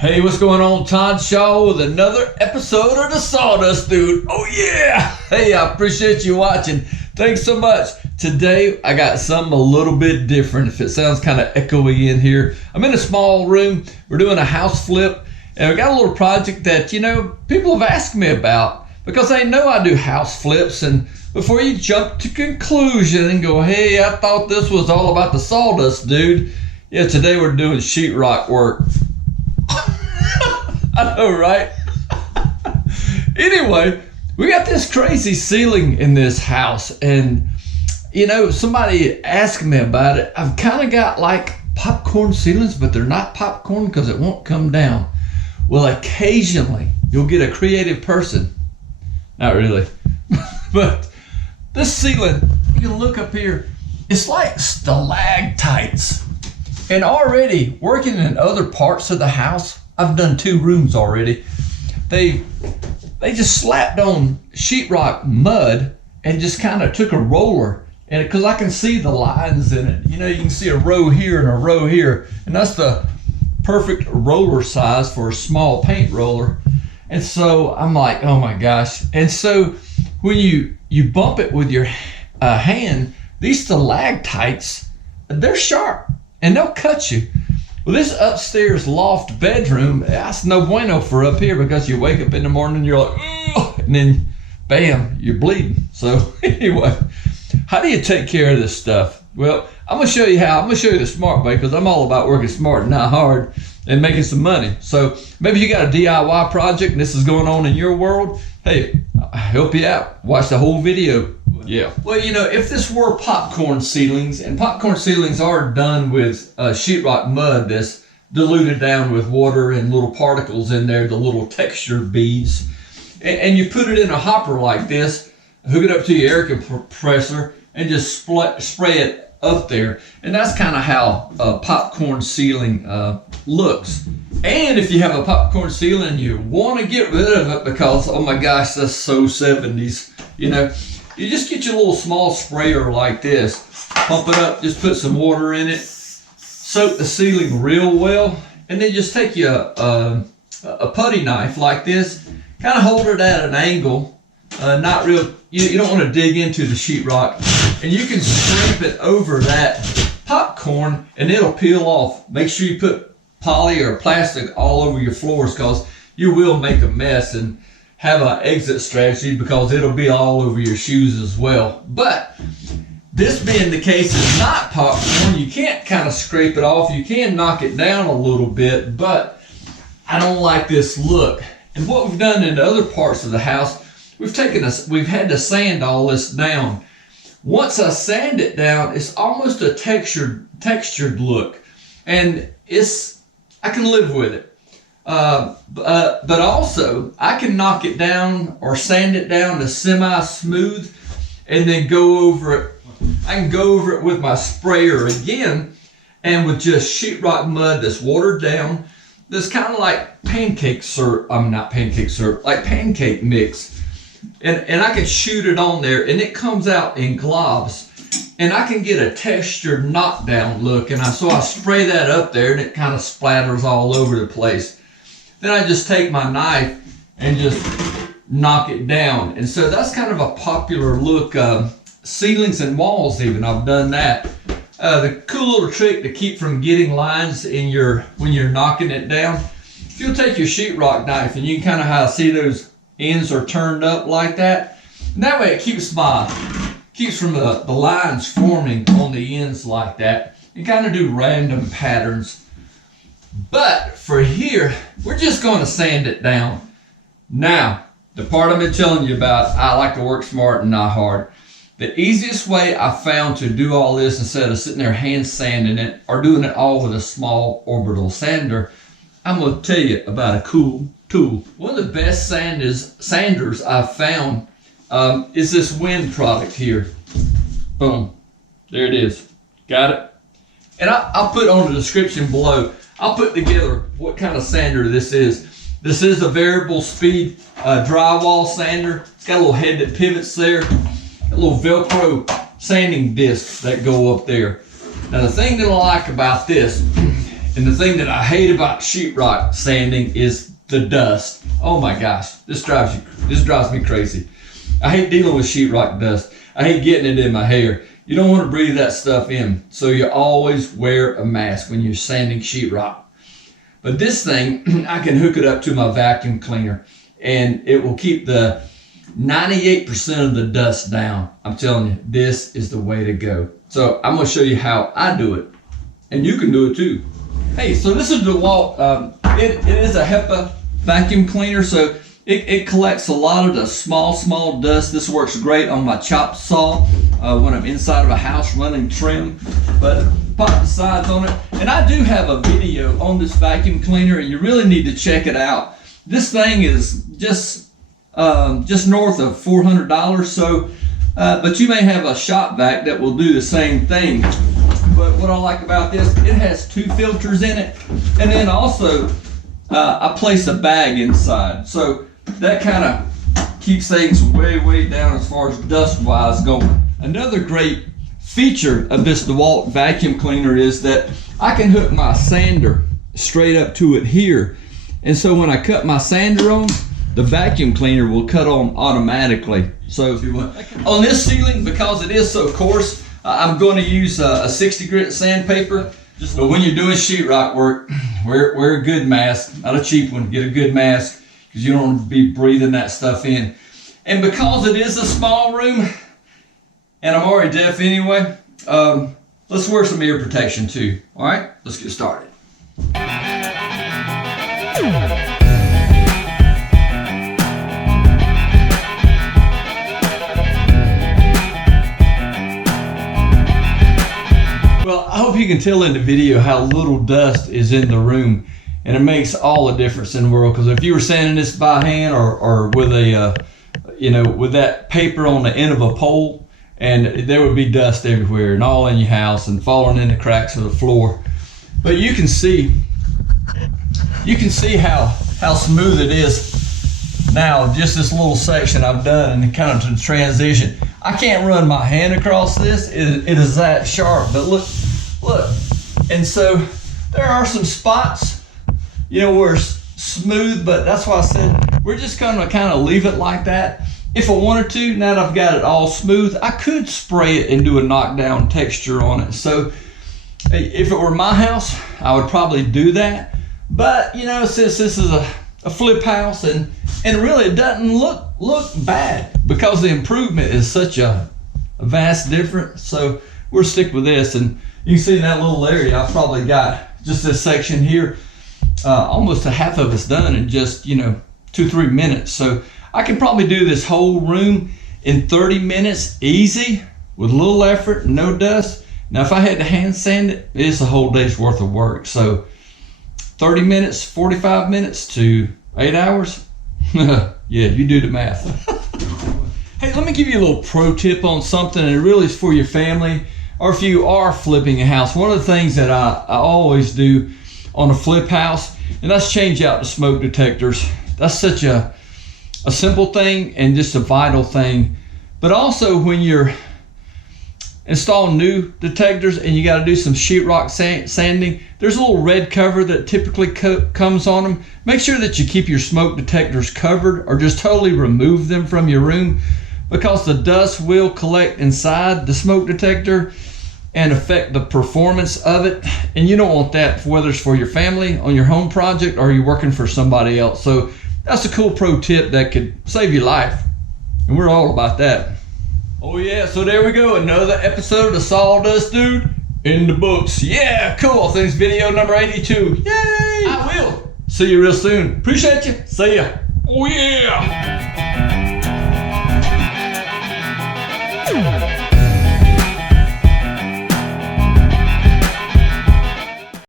Hey, what's going on? Todd Shaw with another episode of the Sawdust Dude. Oh yeah! Hey, I appreciate you watching. Thanks so much. Today, I got something a little bit different. If it sounds kind of echoey in here, I'm in a small room. We're doing a house flip, and we got a little project that, people have asked me about because they know I do house flips. And before you jump to conclusion and go, hey, I thought this was all about the Sawdust Dude. Yeah, today we're doing sheetrock work. I know, right? Anyway, we got this crazy ceiling in this house, and somebody asked me about it. I've kind of got like popcorn ceilings, but they're not popcorn because it won't come down. Well, occasionally you'll get a creative person. Not really. But this ceiling, you can look up here, it's like stalactites. And already working in other parts of the house, I've done 2 rooms already. They just slapped on sheetrock mud and just kind of took a roller, and because I can see the lines in it, you can see a row here and a row here, and that's the perfect roller size for a small paint roller. And so I'm like, oh my gosh. And so when you bump it with your hand, these stalactites, they're sharp and they'll cut you. Well, this upstairs loft bedroom, that's no bueno for up here, because you wake up in the morning and you're like, ugh, and then bam, you're bleeding. So anyway, how do you take care of this stuff? Well, I'm gonna show you how. I'm gonna show you the smart way, because I'm all about working smart and not hard and making some money. So maybe you got a DIY project and this is going on in your world. Hey, I'll help you out. Watch the whole video. Yeah. Well, if this were popcorn ceilings, and popcorn ceilings are done with sheetrock mud that's diluted down with water and little particles in there, the little texture beads, and you put it in a hopper like this, hook it up to your air compressor, and just spray it up there. And that's kind of how a popcorn ceiling looks. And if you have a popcorn ceiling and you want to get rid of it because, oh my gosh, that's so 70s, you just get your little small sprayer like this, pump it up, just put some water in it, soak the ceiling real well, and then just take you a putty knife like this, kind of hold it at an angle, not real, you don't want to dig into the sheetrock, and you can scrape it over that popcorn and it'll peel off. Make sure you put poly or plastic all over your floors, because you will make a mess, and have an exit strategy because it'll be all over your shoes as well. But this being the case, is not popcorn. You can't kind of scrape it off. You can knock it down a little bit, but I don't like this look. And what we've done in the other parts of the house, we've had to sand all this down. Once I sand it down, it's almost a textured look, and I can live with it. But also I can knock it down or sand it down to semi-smooth, and then go over it. I can go over it with my sprayer again, and with just sheetrock mud that's watered down, that's kind of like pancake syrup. Not pancake syrup, like pancake mix. And I can shoot it on there, and it comes out in globs, and I can get a textured knockdown look. And so I spray that up there, and it kind of splatters all over the place. Then I just take my knife and just knock it down. And so that's kind of a popular look. Ceilings and walls even, I've done that. The cool little trick to keep from getting lines when you're knocking it down, if you'll take your sheetrock knife, and you can kind of see those ends are turned up like that. And that way it keeps from the lines forming on the ends like that. You kind of do random patterns. But for here, we're just going to sand it down. Now, the part I've been telling you about, I like to work smart and not hard. The easiest way I found to do all this, instead of sitting there hand sanding it or doing it all with a small orbital sander, I'm going to tell you about a cool tool. One of the best sanders I've found is this Wind product here. Boom. There it is. Got it? And I'll put on the description below, I'll put together what kind of sander this is. This is a variable speed drywall sander. It's got a little head that pivots there. A little Velcro sanding discs that go up there. Now the thing that I like about this, and the thing that I hate about sheetrock sanding is the dust. Oh my gosh, this drives me crazy. I hate dealing with sheetrock dust. I hate getting it in my hair. You don't want to breathe that stuff in, so you always wear a mask when you're sanding sheetrock. But this thing, I can hook it up to my vacuum cleaner, and it will keep the 98% of the dust down. I'm telling you, this is the way to go. So I'm going to show you how I do it, and you can do it too. Hey, so this is DeWalt. It is a HEPA vacuum cleaner, so it collects a lot of the small dust. This works great on my chop saw when I'm inside of a house running trim. But pop the sides on it. And I do have a video on this vacuum cleaner, and you really need to check it out. This thing is just north of $400. So, but you may have a shop vac that will do the same thing. But what I like about this, it has 2 filters in it, and then also I place a bag inside. So that kind of keeps things way down as far as dust wise going. Another great feature of this DeWalt vacuum cleaner is that I can hook my sander straight up to it here. And so when I cut my sander on, the vacuum cleaner will cut on automatically. So on this ceiling, because it is so coarse, I'm going to use a 60 grit sandpaper. But when you're doing sheetrock work, wear a good mask, not a cheap one. Get a good mask, because you don't want to be breathing that stuff in. And because it is a small room, and I'm already deaf anyway, let's wear some ear protection too. All right, let's get started. Well, I hope you can tell in the video how little dust is in the room, and it makes all the difference in the world. Because if you were sanding this by hand or with a, with that paper on the end of a pole, and there would be dust everywhere and all in your house and falling in the cracks of the floor. But you can see how smooth it is now. Just this little section I've done, and kind of to transition. I can't run my hand across this. It is that sharp. But look. And so there are some spots, where it's smooth, but that's why I said we're just gonna kind of leave it like that. If I wanted to, now that I've got it all smooth, I could spray it and do a knockdown texture on it. So if it were my house, I would probably do that. But since this is a flip house, and really it doesn't look bad, because the improvement is such a vast difference. So we'll stick with this. And you can see in that little area, I've probably got just this section here, almost a half of it's done in just 2-3 minutes. So I can probably do this whole room in 30 minutes easy, with little effort, no dust. Now if I had to hand sand it, it's a whole day's worth of work. So 30 minutes, 45 minutes to 8 hours. Yeah, you do the math. Hey, let me give you a little pro tip on something, and it really is for your family, or if you are flipping a house. One of the things that I always do on a flip house, and that's change out the smoke detectors. That's such a simple thing and just a vital thing. But also when you're installing new detectors and you got to do some sheetrock sanding, there's a little red cover that typically comes on them. Make sure that you keep your smoke detectors covered, or just totally remove them from your room, because the dust will collect inside the smoke detector and affect the performance of it. And you don't want that, whether it's for your family, on your home project, or you're working for somebody else. So that's a cool pro tip that could save your life, and we're all about that. Oh yeah, so there we go, another episode of the Sawdust Dude in the books. Yeah, cool. I think it's video number 82. Yay! I will see you real soon. Appreciate you. See ya. Oh yeah.